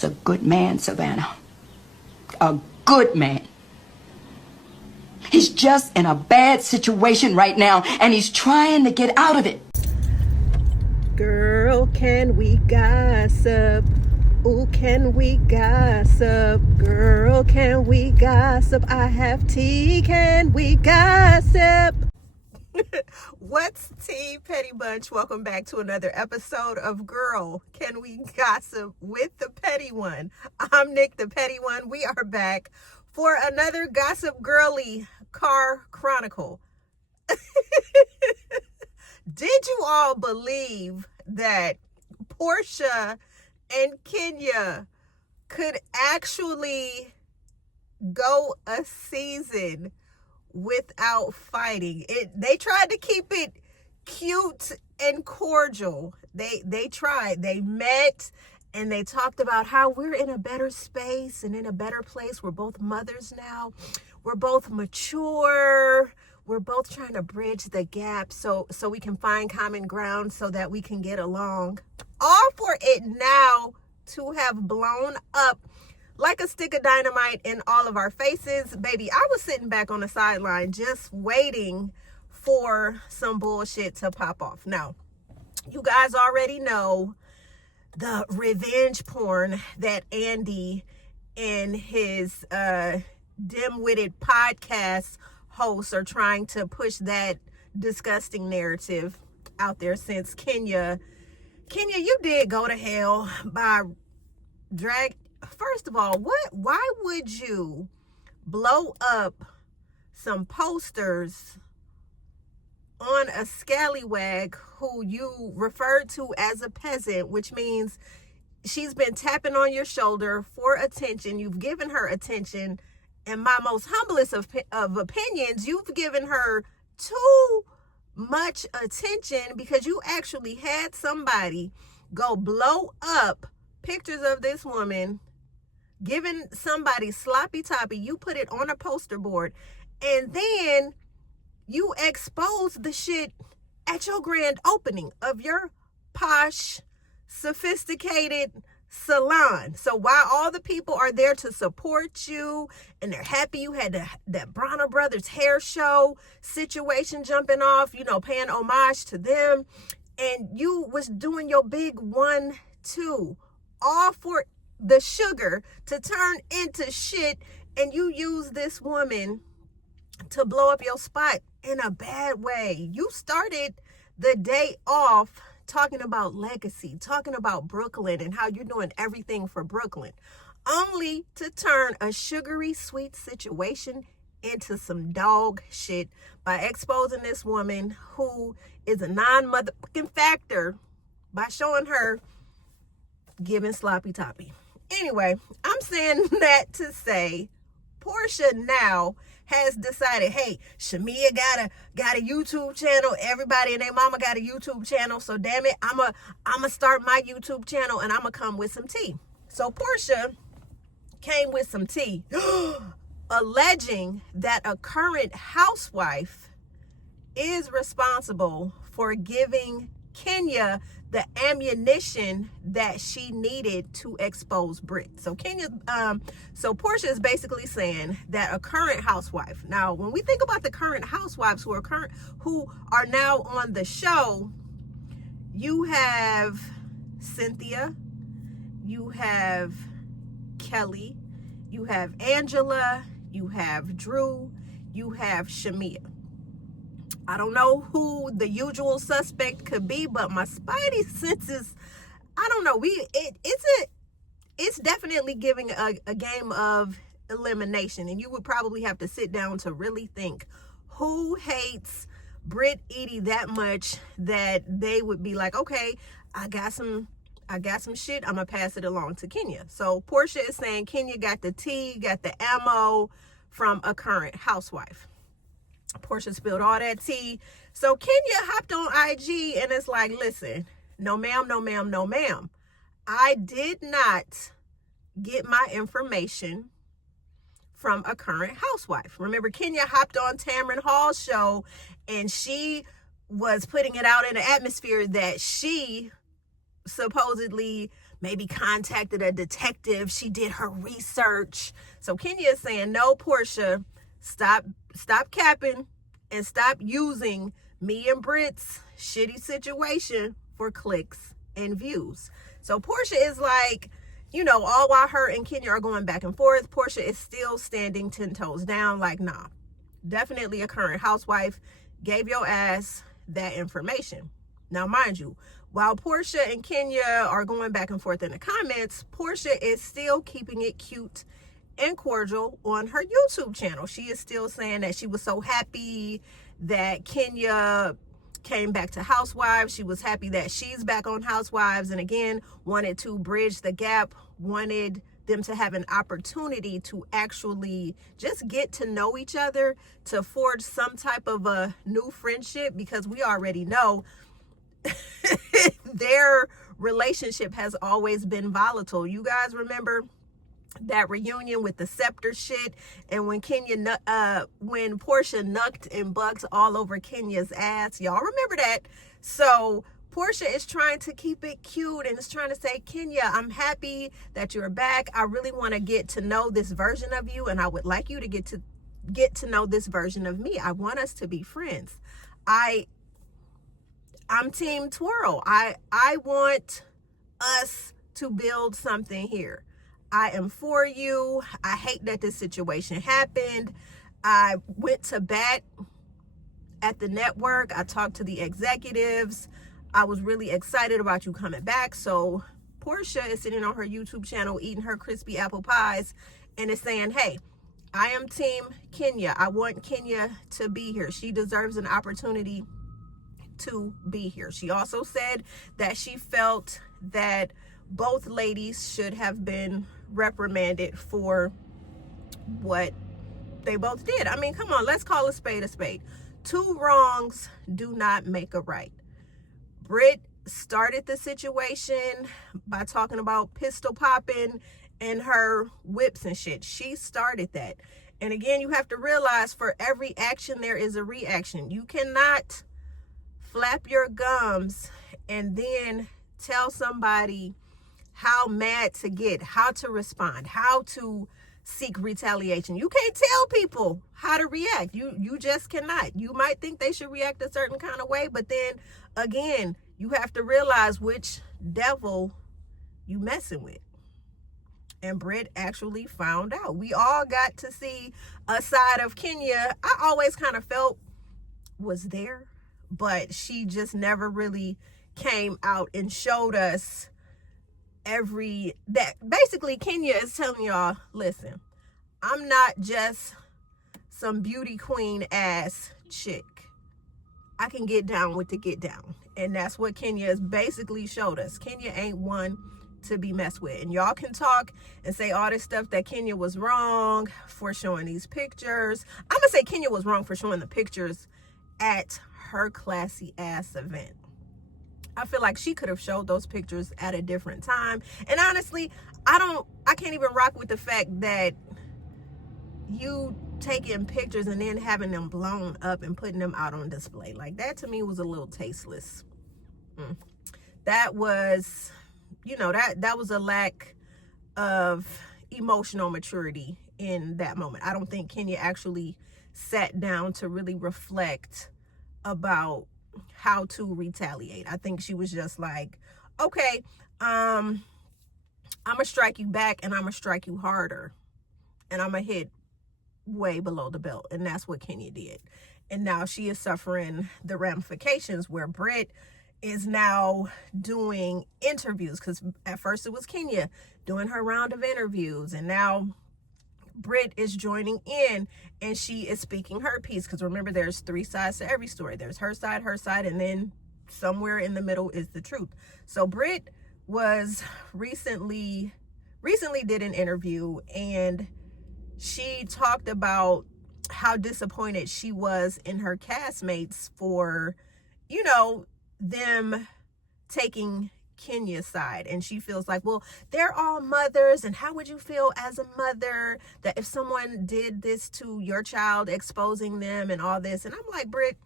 is a good man, Savannah. A good man. He's just in a bad situation right now, and he's trying to get out of it. Girl, can we gossip? Ooh, can we gossip? Girl, can we gossip? I have tea, can we gossip? What's tea, Petty Bunch? Welcome back to another episode of Girl, Can We Gossip with the Petty One. I'm Nick, the Petty One. We are back for another Gossip Girly Car Chronicle. Did you all believe that Porsha and Kenya could actually go a season without fighting? They tried to keep it cute and cordial. They tried. They met and they talked about how we're in a better space and in a better place. We're both mothers now. We're both mature. We're both trying to bridge the gap so we can find common ground so that we can get along. All for it now to have blown up like a stick of dynamite in all of our faces. Baby, I was sitting back on the sideline just waiting for some bullshit to pop off. Now, you guys already know the revenge porn that Andy and his dim-witted podcast hosts are trying to push that disgusting narrative out there since Kenya, you did go to hell by First of all, why would you blow up some posters on a scallywag who you referred to as a peasant, which means she's been tapping on your shoulder for attention. You've given her attention. In my most humblest of opinions, you've given her too much attention because you actually had somebody go blow up pictures of this woman, giving somebody sloppy toppy. You put it on a poster board, and then you exposed the shit at your grand opening of your posh, sophisticated salon. So while all the people are there to support you and they're happy you had that Bronner Brothers hair show situation jumping off, paying homage to them, and you was doing your big 1-2, all for the sugar to turn into shit, and you use this woman to blow up your spot in a bad way. You started the day off talking about legacy, talking about Brooklyn and how you're doing everything for Brooklyn, only to turn a sugary sweet situation into some dog shit by exposing this woman who is a non-motherfucking factor by showing her giving sloppy toppy. Anyway, I'm saying that to say Porsha now has decided, hey, Shamia got a YouTube channel. Everybody and their mama got a YouTube channel. So damn it, I'ma start my YouTube channel and I'ma come with some tea. So Porsha came with some tea, alleging that a current housewife is responsible for giving Kenya the ammunition that she needed to expose Brit. So Porsha is basically saying that a current housewife. Now, when we think about the current housewives who are now on the show, you have Cynthia, you have Kelly, you have Angela, you have Drew, you have Shamia. I don't know who the usual suspect could be, but my spidey senses, I don't know. It's definitely giving a game of elimination, and you would probably have to sit down to really think who hates Brit Edie that much that they would be like, okay, I got some shit, I'm gonna pass it along to Kenya. So Porsha is saying Kenya got the tea, got the ammo from a current housewife. Porsha spilled all that tea. So Kenya hopped on IG and it's like, listen, no ma'am, no ma'am, no ma'am. I did not get my information from a current housewife. Remember, Kenya hopped on Tamron Hall's show and she was putting it out in the atmosphere that she supposedly maybe contacted a detective. She did her research. So Kenya is saying, no, Porsha, stop capping and stop using me and Britt's shitty situation for clicks and views. So Porsha is like, you know, all while her and Kenya are going back and forth, Porsha is still standing 10 toes down, like, nah, definitely a current housewife gave your ass that information. Now, mind you, while Porsha and Kenya are going back and forth in the comments, Porsha is still keeping it cute and cordial on her YouTube channel. She is still saying that she was so happy that Kenya came back to Housewives. She was happy that she's back on Housewives, and again, wanted to bridge the gap, wanted them to have an opportunity to actually just get to know each other, to forge some type of a new friendship, because we already know their relationship has always been volatile. You guys remember that reunion with the scepter shit, and when when Porsha nucked and bucked all over Kenya's ass? Y'all remember that? So Porsha is trying to keep it cute and is trying to say, Kenya, I'm happy that you're back. I really want to get to know this version of you, and I would like you to get to know this version of me. I want us to be friends. I'm team twirl. I want us to build something here. I am for you. I hate that this situation happened. I went to bat at the network. I talked to the executives. I was really excited about you coming back. So Porsha is sitting on her YouTube channel eating her crispy apple pies and is saying, hey, I am team Kenya. I want Kenya to be here. She deserves an opportunity to be here. She also said that she felt that both ladies should have been reprimanded for what they both did. I mean, come on, let's call a spade a spade. Two wrongs do not make a right. Britt started the situation by talking about pistol popping and her whips and shit. She started that. And again, you have to realize, for every action there is a reaction. You cannot flap your gums and then tell somebody how mad to get, how to respond, how to seek retaliation. You can't tell people how to react. You just cannot. You might think they should react a certain kind of way, but then again, you have to realize which devil you messing with. And Britt actually found out. We all got to see a side of Kenya I always kind of felt was there, but she just never really came out and showed us that basically Kenya is telling y'all, listen, I'm not just some beauty queen ass chick. I can get down with the get down. And that's what Kenya has basically showed us. Kenya ain't one to be messed with. And y'all can talk and say all this stuff that Kenya was wrong for showing these pictures. I'm gonna say Kenya was wrong for showing the pictures at her classy ass event. I feel like she could have showed those pictures at a different time. And honestly, I can't even rock with the fact that you taking pictures and then having them blown up and putting them out on display. Like, that to me was a little tasteless. That was, you know, that was a lack of emotional maturity in that moment. I don't think Kenya actually sat down to really reflect about how to retaliate. I think she was just like, okay, I'm gonna strike you back, and I'm gonna strike you harder, and I'm gonna hit way below the belt. And that's what Kenya did. And now she is suffering the ramifications, where Britt is now doing interviews, because at first it was Kenya doing her round of interviews, and now Britt is joining in and she is speaking her piece, because remember, there's three sides to every story. There's her side, and then somewhere in the middle is the truth. So Britt was recently did an interview, and she talked about how disappointed she was in her castmates for, you know, them taking Kenya's side. And she feels like, well, they're all mothers, and how would you feel as a mother that if someone did this to your child, exposing them and all this? And I'm like, Britt,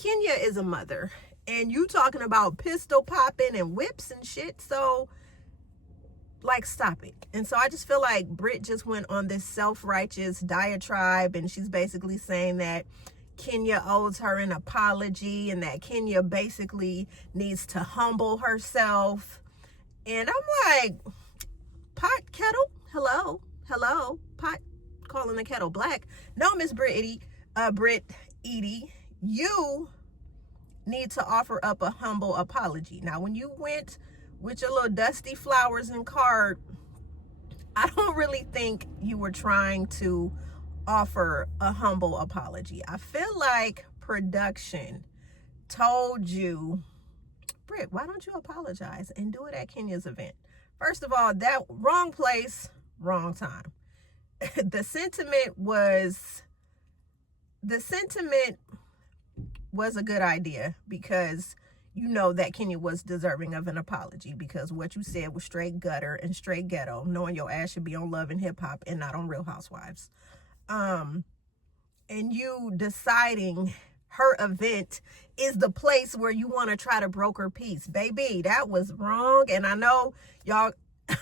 Kenya is a mother, and you talking about pistol popping and whips and shit. So like, stop it. And so I just feel like Britt just went on this self-righteous diatribe, and she's basically saying that Kenya owes her an apology and that Kenya basically needs to humble herself. And I'm like, pot kettle, hello, pot calling the kettle black. No, Miss Britt Edie, you need to offer up a humble apology. Now, when you went with your little dusty flowers and card, I don't really think you were trying to offer a humble apology. I feel like production told you, Britt, why don't you apologize and do it at Kenya's event? First of all, that wrong place, wrong time. The sentiment was a good idea, because you know that Kenya was deserving of an apology, because what you said was straight gutter and straight ghetto, knowing your ass should be on Love and Hip Hop and not on Real Housewives. And you deciding her event is the place where you want to try to broker peace. Baby, that was wrong. And I know y'all,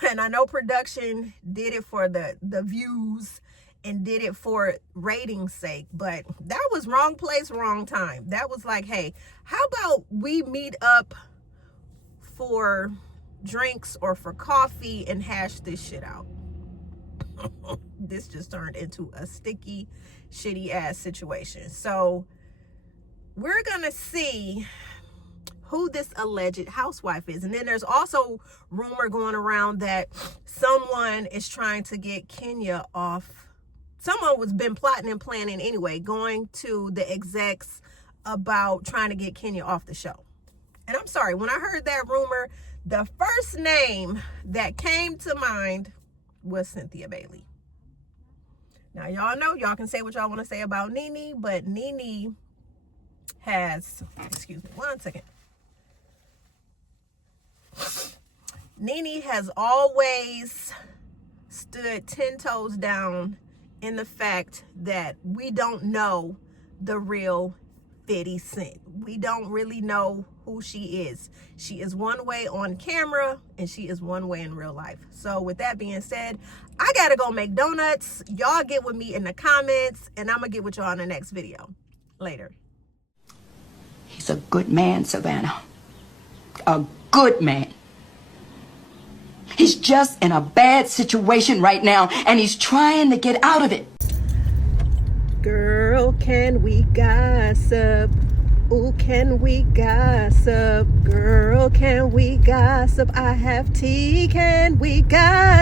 and I know production did it for the views and did it for ratings sake, but that was wrong place, wrong time. That was like, hey, how about we meet up for drinks or for coffee and hash this shit out? This just turned into a sticky, shitty ass situation. So we're gonna see who this alleged housewife is. And then there's also rumor going around that someone is trying to get Kenya off. Someone was been plotting and planning anyway, going to the execs about trying to get Kenya off the show. And I'm sorry, when I heard that rumor, the first name that came to mind was Cynthia Bailey. Now, y'all know, y'all can say what y'all want to say about Nene, but Nene has, excuse me, one second. Nene has always stood 10 toes down in the fact that we don't know the real 50 Cent. We don't really know who she is. She is one way on camera and she is one way in real life. So with that being said, I gotta go make donuts. Y'all get with me in the comments, and I'm gonna get with y'all in the next video. Later. He's a good man, Savannah. A good man. He's just in a bad situation right now, and he's trying to get out of it. Girl, can we gossip? Ooh, can we gossip? Girl, can we gossip? I have tea, can we gossip?